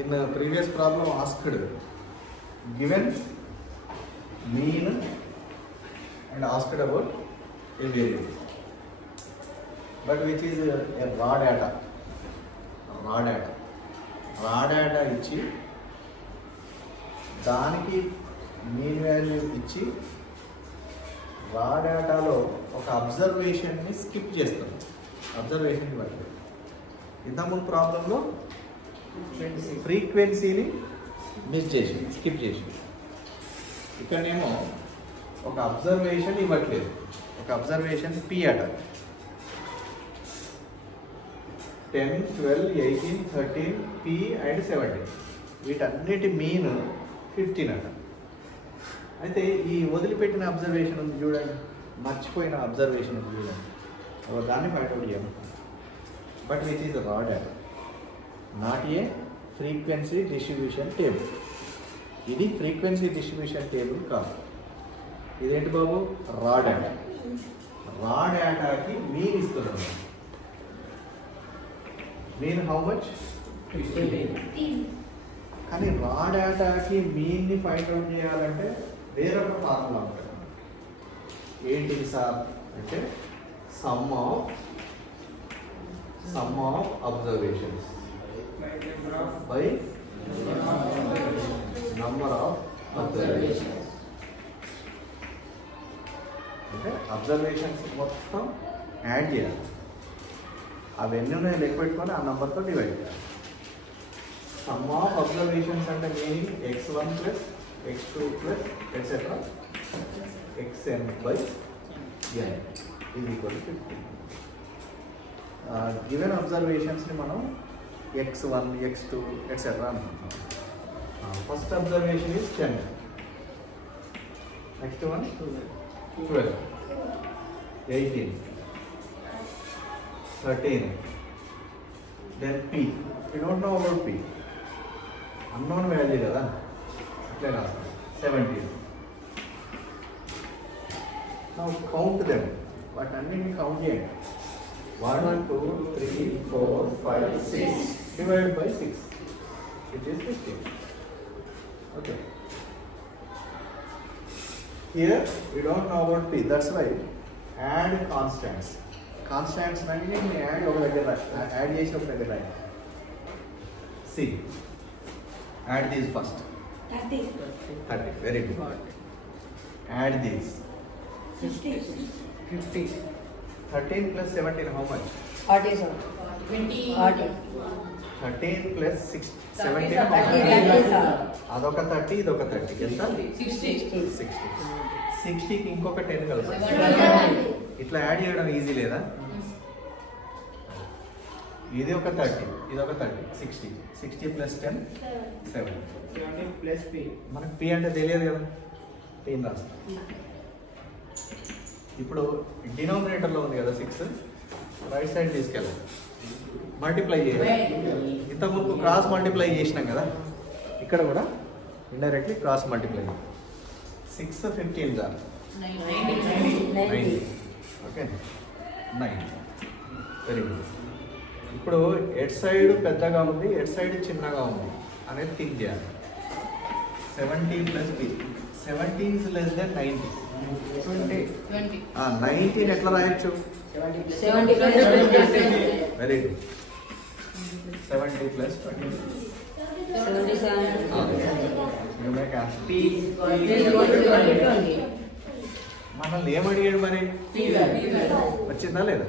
In the previous problem asked, given mean and asked about a variable, but which is a raw data. Raw data ఇచ్చి దానికి mean value ఇచ్చి రా డేటాలో ఒక అబ్జర్వేషన్ని skip చేస్తాం. Observation బట్టి ఇంతకుముందు ప్రాబ్లంలో ఫ్రీక్వెన్సీని మిస్ చేసి స్కిప్ చేసి, ఇక్కడనేమో ఒక అబ్జర్వేషన్ ఇవ్వట్లేదు. ఒక అబ్జర్వేషన్ పి అట 10, 12, 18, 13, పి అండ్ 17. వీటన్నిటి మీన్ 15 అట. అయితే ఈ వదిలిపెట్టిన అబ్జర్వేషన్ ఉంది చూడండి, మర్చిపోయిన అబ్జర్వేషన్ ఉంది చూడండి, దాన్ని ఫైండ్ అవుట్ చేయాలి. But which is raw data, not a frequency distribution table. ఇది ఫ్రీక్వెన్సీ డిస్ట్రిబ్యూషన్ టేబుల్ కాదు. ఇదేంటి బాబు? Raw data. రా డేటాకి మీన్ ఇస్తున్నాం. Mean how much? 15. కానీ రా డేటాకి మీన్ని ఫైండ్ అవుట్ చేయాలంటే వేరొక ఫార్ములా ఉంటుంది. ఏంటిది సార్ అంటే sum of observations by number of observations. అంటే అబ్జర్వేషన్స్ మొత్తం యాడ్ చేయాలి. అవన్నీ ఉన్నాయి లెక్క పెట్టుకొని ఆ నెంబర్తో డివైడ్ చేయాలి. సమ్ ఆఫ్ అబ్జర్వేషన్స్ అంటే meaning x1 plus x2 plus etcetera xn by n is equal to 15. Given అబ్జర్వేషన్స్ని మనం x1, x2 ఎట్సెట్రా అనుకుంటాం. First observation is 10, next one 12, 18, 13, then p. We don't know about p. Unknown value కదా, అట్లే రాస్తాం. 17. Now count them. వాటన్నిటిని count చేయండి. 1, 2, 3, 4, 5, 6 divided by 6, which is 15. Okay. Here we don't know about p. That's why add constants. Constants అన్నిటిని add ఒక దగ్గర add చేసి ఒక దగ్గర రాయాలి. See, add these first. 30. Very good. Add these. 50. 13 plus 17 how much? 40. 13 plus 17 how much? అదొక 30, ఇదొక 30. ఎంత? 60. 60కి ఇంకొక 10 కలుపుతాం. ఇట్లా యాడ్ చేయడం ఈజీ లేదా? ఇది ఒక 30, ఇది ఒక 30, 60. 60 ప్లస్ 10 70 ప్లస్ పి. మనకు పి అంటే తెలియదు కదా, పిని రాస్తాం. ఇప్పుడు డినామినేటర్లో ఉంది కదా 6, రైట్ సైడ్ తీసుకెళ్ళాలి, మల్టిప్లై చేయాలి. ఇంతకుముందు క్రాస్ మల్టిప్లై చేసినాం కదా, ఇక్కడ కూడా indirectly cross multiply. 6, 15 90. Okay, 9. Very good. ఇప్పుడు ఎడ్ సైడ్ పెద్దగా ఉంది, ఎడ్ సైడ్ చిన్నగా ఉంది అనేది థింక్ చేయాలి. 70 plus B. 70 is less than 90. 19 ఎట్లా రాయొచ్చు? Very good. 70 ప్లస్ 20. మనల్ని ఏమడిగాడు మరి? వచ్చిందా లేదా?